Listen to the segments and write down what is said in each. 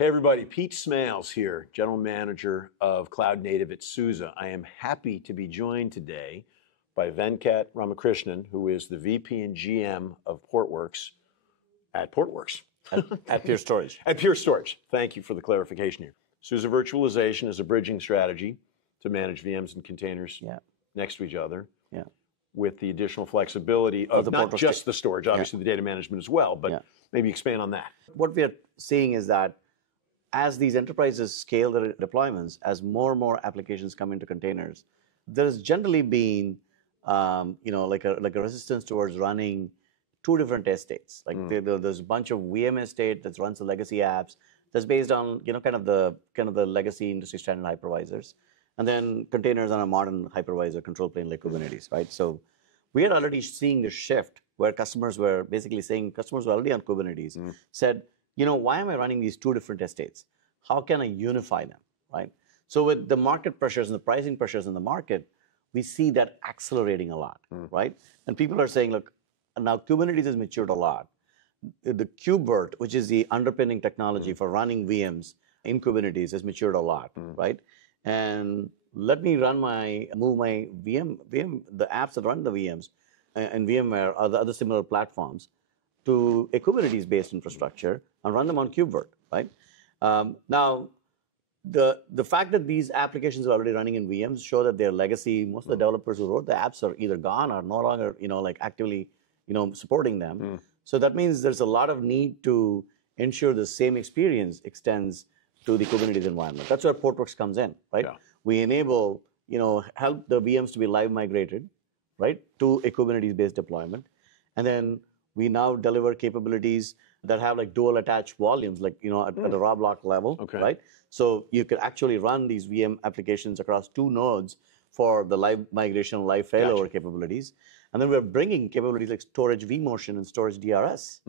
Hey everybody, Pete Smails here, General Manager of Cloud Native at SUSE. I am happy to be joined today by Venkat Ramakrishnan, who is the VP and GM of Portworx at Portworx. At Pure Storage. At Pure Storage. Thank you for the clarification here. SUSE virtualization is a bridging strategy to manage VMs and containers next to each other with the additional flexibility of not just the storage, obviously the data management as well, but maybe expand on that. What we are seeing is that as these enterprises scale their deployments, as more and more applications come into containers, there's generally been, like a resistance towards running two different estates. Like there's a bunch of VM estate that runs the legacy apps that's based on kind of the legacy industry standard hypervisors, and then containers on a modern hypervisor control plane like Kubernetes, right? So we are already seeing the shift where customers were basically saying, customers were already on Kubernetes, said, why am I running these two different estates? How can I unify them, right? So with the market pressures and the pricing pressures in the market, we see that accelerating a lot, right? And people are saying, look, now Kubernetes has matured a lot. The KubeVirt, which is the underpinning technology for running VMs in Kubernetes, has matured a lot, right? And let me move my VM, the apps that run the VMs and VMware or the other similar platforms to a Kubernetes-based infrastructure and run them on KubeVirt, right? Now, the fact that these applications are already running in VMs show that they're legacy. Most of the developers who wrote the apps are either gone or no longer, actively, supporting them. So that means there's a lot of need to ensure the same experience extends to the Kubernetes environment. That's where Portworx comes in, right? Yeah. We enable, help the VMs to be live migrated, right, to a Kubernetes-based deployment, and then we now deliver capabilities that have like dual attached volumes, like at the raw block level, right? So you could actually run these VM applications across two nodes for the live migration, live failover capabilities. And then we're bringing capabilities like storage vMotion and storage DRS.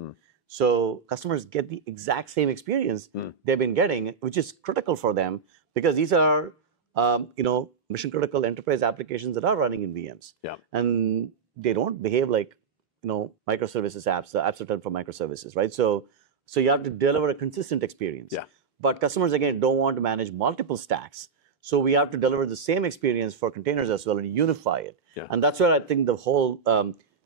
So customers get the exact same experience they've been getting, which is critical for them because these are mission critical enterprise applications that are running in VMs. And they don't behave like microservices apps. The apps are done for microservices, right? So you have to deliver a consistent experience. But customers, again, don't want to manage multiple stacks. So we have to deliver the same experience for containers as well and unify it. And that's where I think the whole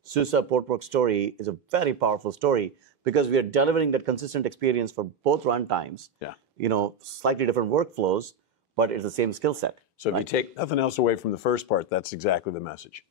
SUSE Portworx story is a very powerful story because we are delivering that consistent experience for both runtimes, slightly different workflows, but it's the same skill set. So if you take nothing else away from the first part, that's exactly the message.